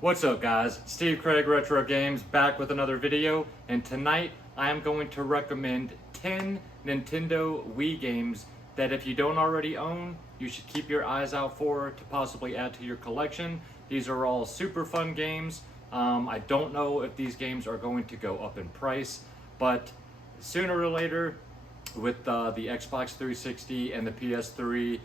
What's up guys, Steve Craig Retro Games back with another video, and tonight I am going to recommend 10 Nintendo Wii games that if you don't already own, you should keep your eyes out for to possibly add to your collection. These are all super fun games. I don't know if these games are going to go up in price, but sooner or later with the Xbox 360 and the PS3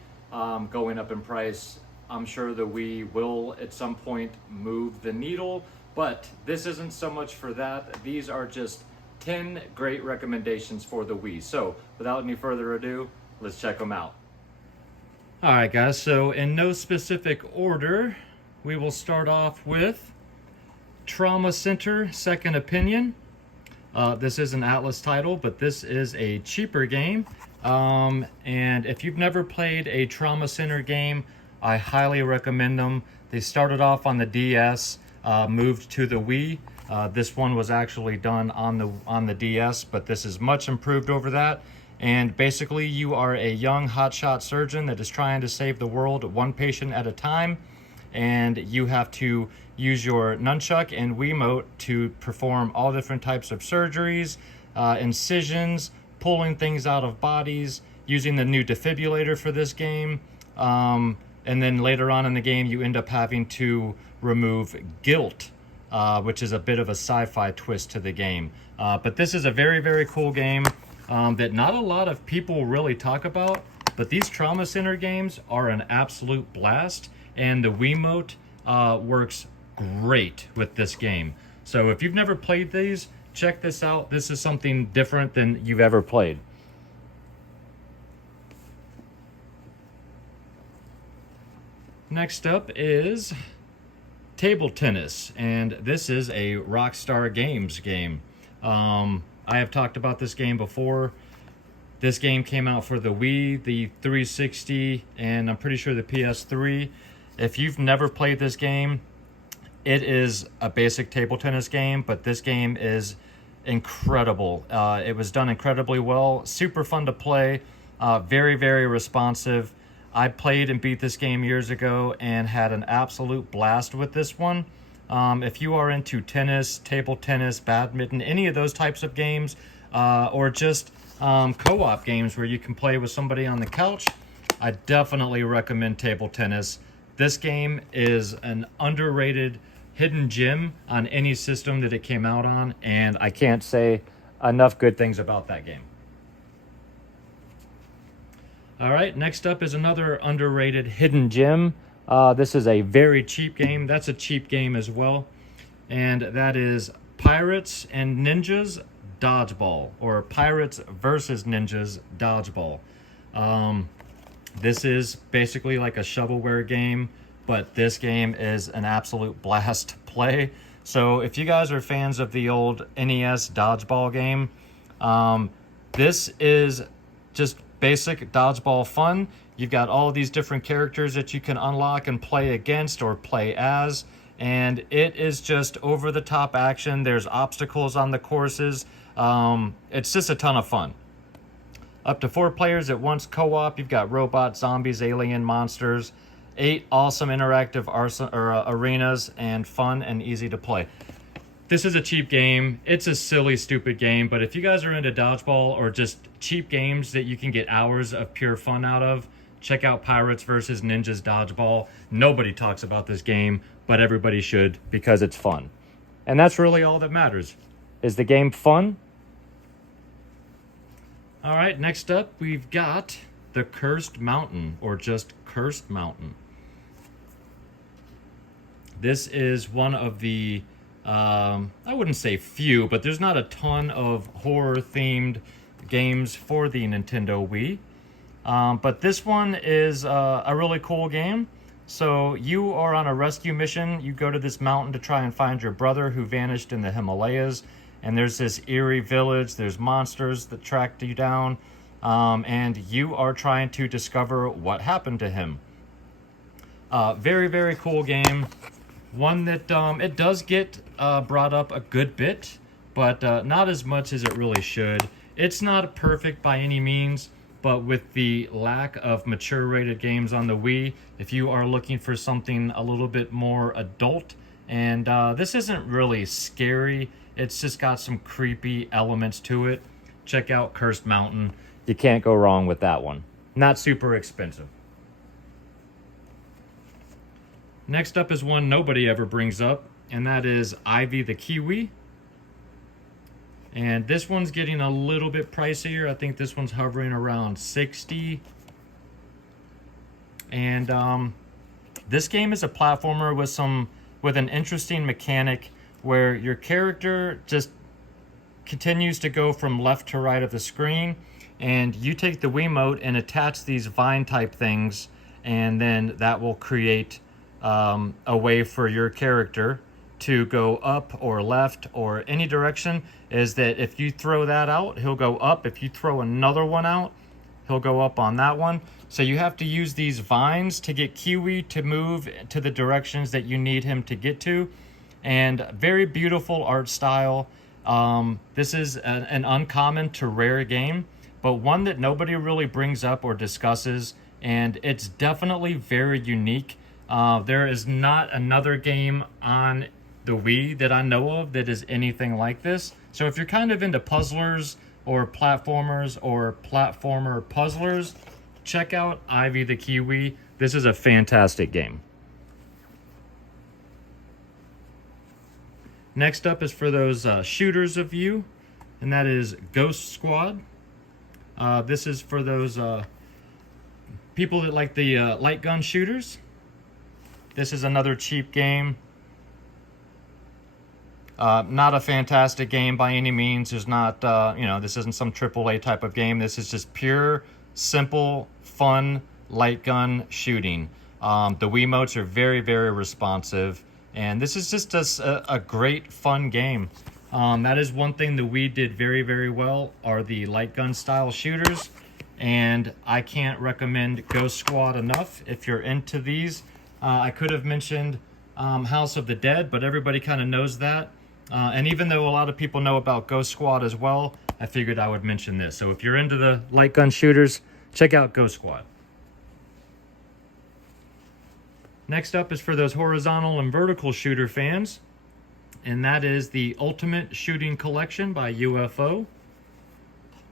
going up in price, I'm sure the Wii will at some point move the needle, but this isn't so much for that. These are just 10 great recommendations for the Wii. So without any further ado, let's check them out. All right guys, so in no specific order, we will start off with Trauma Center Second Opinion. This is an Atlas title, but this is a cheaper game. And if you've never played a Trauma Center game, I highly recommend them. They started off on the DS, moved to the Wii. This one was actually done on the DS, but this is much improved over that. And basically, you are a young hotshot surgeon that is trying to save the world one patient at a time, and you have to use your nunchuck and Wiimote to perform all different types of surgeries, incisions, pulling things out of bodies, using the new defibrillator for this game. And then later on in the game, you end up having to remove guilt, which is a bit of a sci-fi twist to the game. But this is a very, very cool game that not a lot of people really talk about. But these Trauma Center games are an absolute blast, and the Wiimote works great with this game. So if you've never played these, check this out. This is something different than you've ever played. Next up is Table Tennis, and this is a Rockstar Games game. I have talked about this game before. This game came out for the Wii, the 360, and I'm pretty sure the PS3. If you've never played this game, it is a basic table tennis game, but this game is incredible. It was done incredibly well, super fun to play, very, very responsive. I played and beat this game years ago and had an absolute blast with this one. If you are into tennis, table tennis, badminton, any of those types of games, or just co-op games where you can play with somebody on the couch, I definitely recommend table tennis. This game is an underrated hidden gem on any system that it came out on, and I can't say enough good things about that game. All right, next up is another underrated hidden gem. This is a very cheap game. That's a cheap game as well. And that is Pirates and Ninjas Dodgeball, or Pirates versus Ninjas Dodgeball. This is basically like a shovelware game, but this game is an absolute blast to play. So if you guys are fans of the old NES dodgeball game, this is just basic dodgeball fun. You've got all of these different characters that you can unlock and play against or play as, and it is just over-the-top action. There's obstacles on the courses. It's just a ton of fun. Up to 4 players at once co-op. You've got robots, zombies, alien monsters, 8 awesome interactive arenas, and fun and easy to play. This is a cheap game. It's a silly, stupid game, but if you guys are into dodgeball or just cheap games that you can get hours of pure fun out of, check out Pirates versus Ninjas Dodgeball. Nobody talks about this game, but everybody should because it's fun. And that's really all that matters. Is the game fun? All right, next up, we've got The Cursed Mountain, or just Cursed Mountain. This is one of the I wouldn't say few, but there's not a ton of horror-themed games for the Nintendo Wii. But this one is a really cool game. So you are on a rescue mission. You go to this mountain to try and find your brother who vanished in the Himalayas. And there's this eerie village. There's monsters that track you down. And you are trying to discover what happened to him. Very, very cool game. One that it does get brought up a good bit, but not as much as it really should. It's not perfect by any means, but with the lack of mature rated games on the Wii, if you are looking for something a little bit more adult And this isn't really scary. It's just got some creepy elements to it. Check out Cursed Mountain. You can't go wrong with that one. Not super expensive. Next up is one nobody ever brings up, and that is Ivy the Kiwi. And this one's getting a little bit pricier. I think this one's hovering around 60. And this game is a platformer with an interesting mechanic where your character just continues to go from left to right of the screen, and you take the Wiimote and attach these vine type things, and then that will create a way for your character to go up or left or any direction. Is that if you throw that out, he'll go up. If you throw another one out, he'll go up on that one. So you have to use these vines to get Kiwi to move to the directions that you need him to get to. And very beautiful art style. This is an uncommon to rare game, but one that nobody really brings up or discusses, and it's definitely very unique. There is not another game on the Wii that I know of that is anything like this. So if you're kind of into puzzlers or platformers or platformer puzzlers, check out Ivy the Kiwi. This is a fantastic game. Next up is for those shooters of you, and that is Ghost Squad. This is for those people that like the light gun shooters. This is another cheap game. Not a fantastic game by any means. There's not, this isn't some AAA type of game. This is just pure, simple, fun light gun shooting. The Wiimotes are very, very responsive. And this is just a great, fun game. That is one thing the Wii did very, very well, are the light gun style shooters. And I can't recommend Ghost Squad enough if you're into these. I could have mentioned House of the Dead, but everybody kind of knows that. And even though a lot of people know about Ghost Squad as well, I figured I would mention this. So if you're into the light gun shooters, check out Ghost Squad. Next up is for those horizontal and vertical shooter fans, and that is the Ultimate Shooting Collection by UFO.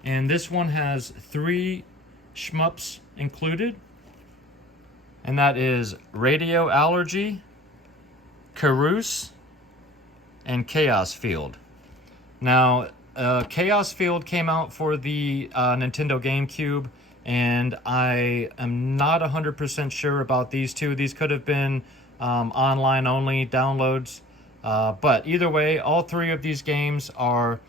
And this one has 3 shmups included, and that is Radio Allergy, Carouse, and Chaos Field. Now, Chaos Field came out for the Nintendo GameCube, and I am not 100% sure about these two. These could have been online only downloads. But either way, all 3 of these games are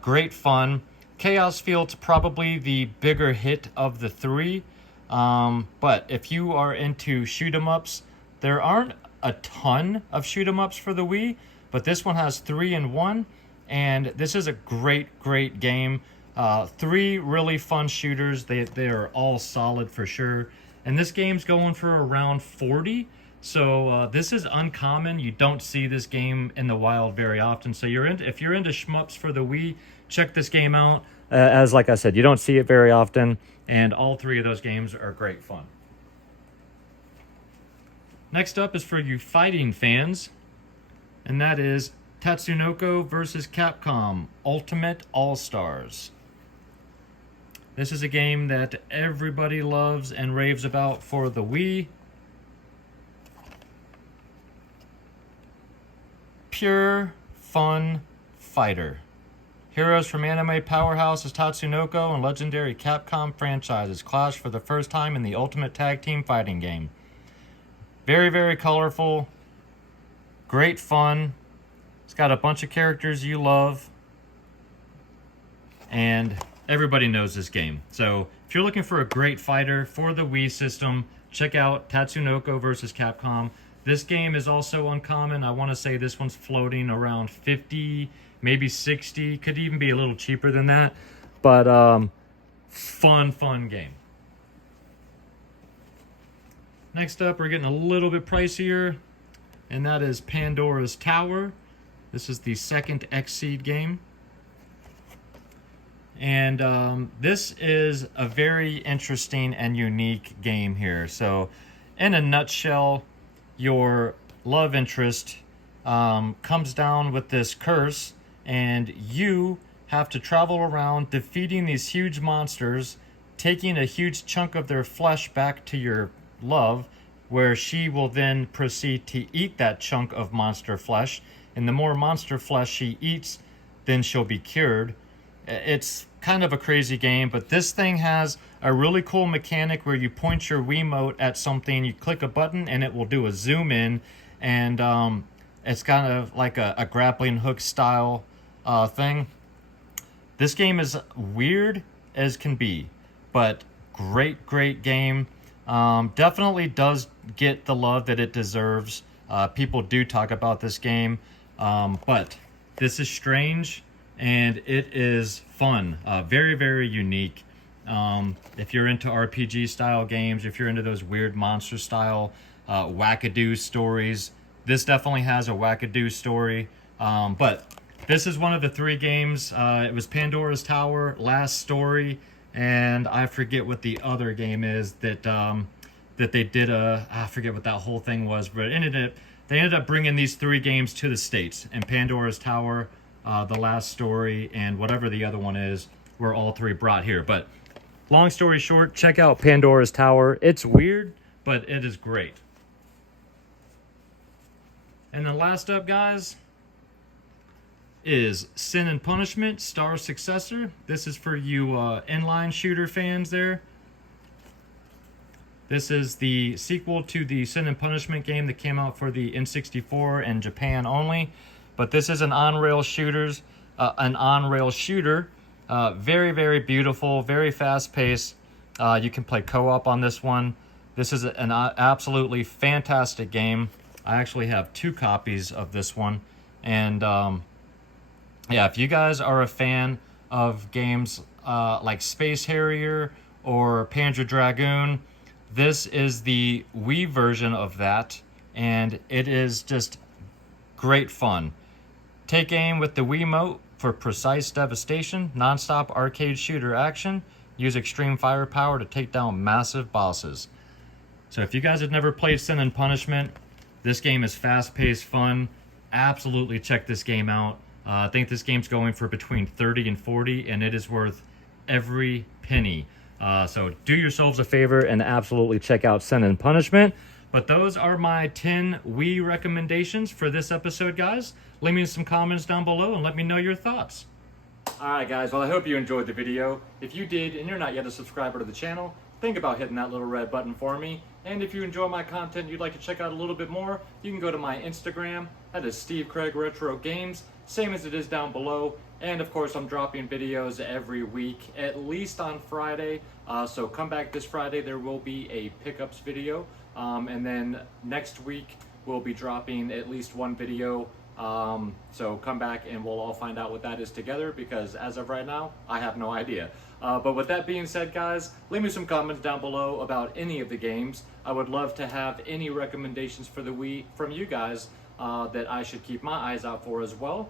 great fun. Chaos Field's probably the bigger hit of the 3. But if you are into shoot-em-ups, there aren't a ton of shoot-em-ups for the Wii, but this one has 3 in 1, and this is a great, great game. 3 really fun shooters. They are all solid for sure. And this game's going for around 40. So this is uncommon. You don't see this game in the wild very often. So if you're into shmups for the Wii, check this game out. As like I said, you don't see it very often, and all 3 of those games are great fun. Next up is for you fighting fans, and that is Tatsunoko vs. Capcom Ultimate Allstars. This is a game that everybody loves and raves about for the Wii. Pure, fun fighter. Heroes from anime powerhouses Tatsunoko and legendary Capcom franchises clash for the first time in the Ultimate Tag Team Fighting game. Very, very colorful. Great fun. It's got a bunch of characters you love. And everybody knows this game. So if you're looking for a great fighter for the Wii system, check out Tatsunoko vs. Capcom. This game is also uncommon. I want to say this one's floating around 50, maybe 60. Could even be a little cheaper than that. But fun game. Next up, we're getting a little bit pricier, and that is Pandoras Tower. This is the second X-Seed game. And this is a very interesting and unique game here. So, in a nutshell, your love interest comes down with this curse, and you have to travel around defeating these huge monsters, taking a huge chunk of their flesh back to your love, where she will then proceed to eat that chunk of monster flesh. And the more monster flesh she eats, then she'll be cured. It's kind of a crazy game, but this thing has a really cool mechanic where you point your Wiimote at something, you click a button, and it will do a zoom in, and it's kind of like a grappling hook style thing. This game is weird as can be, but great game. Definitely does get the love that it deserves. People do talk about this game, but this is strange and it is fun. Very unique. If you're into RPG style games, if you're into those weird monster style wackadoo stories, this definitely has a wackadoo story. But this is one of the 3 games. It was Pandoras Tower, Last Story, and I forget what the other game is that that they did. I forget what that whole thing was, but they ended up bringing these 3 games to the States. And Pandoras Tower, The Last Story, and whatever the other one is, were all 3 brought here. But long story short, check out Pandoras Tower. It's weird, but it is great. And then last up, guys, is Sin and Punishment, Star Successor. This is for you inline shooter fans there. This is the sequel to the Sin and Punishment game that came out for the N64 and Japan only. But this is an on-rail shooter. Very beautiful, very fast-paced. You can play co-op on this one. This is an absolutely fantastic game. I actually have 2 copies of this one. And yeah, if you guys are a fan of games like Space Harrier or Panzer Dragoon, this is the Wii version of that, and it is just great fun. Take aim with the Wiimote for precise devastation, non-stop arcade shooter action. Use extreme firepower to take down massive bosses. So if you guys have never played Sin and Punishment, this game is fast-paced fun. Absolutely check this game out. I think this game's going for between 30 and 40, and it is worth every penny. So do yourselves a favor and absolutely check out Sin and Punishment. But those are my 10 Wii recommendations for this episode, guys. Leave me some comments down below and let me know your thoughts. Alright guys, well I hope you enjoyed the video. If you did and you're not yet a subscriber to the channel, think about hitting that little red button for me. And if you enjoy my content and you'd like to check out a little bit more, you can go to my Instagram. That is Steve Craig Retro Games, same as it is down below. And of course I'm dropping videos every week, at least on Friday. So come back this Friday, there will be a pickups video. And then next week we'll be dropping at least 1 video. So come back and we'll all find out what that is together, because as of right now, I have no idea. But with that being said, guys, leave me some comments down below about any of the games. I would love to have any recommendations for the Wii from you guys that I should keep my eyes out for as well.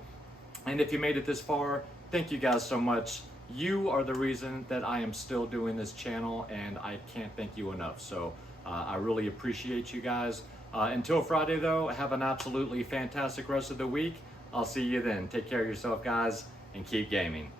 And if you made it this far, thank you guys so much. You are the reason that I am still doing this channel, and I can't thank you enough. So I really appreciate you guys. Until Friday, though, have an absolutely fantastic rest of the week. I'll see you then. Take care of yourself, guys, and keep gaming.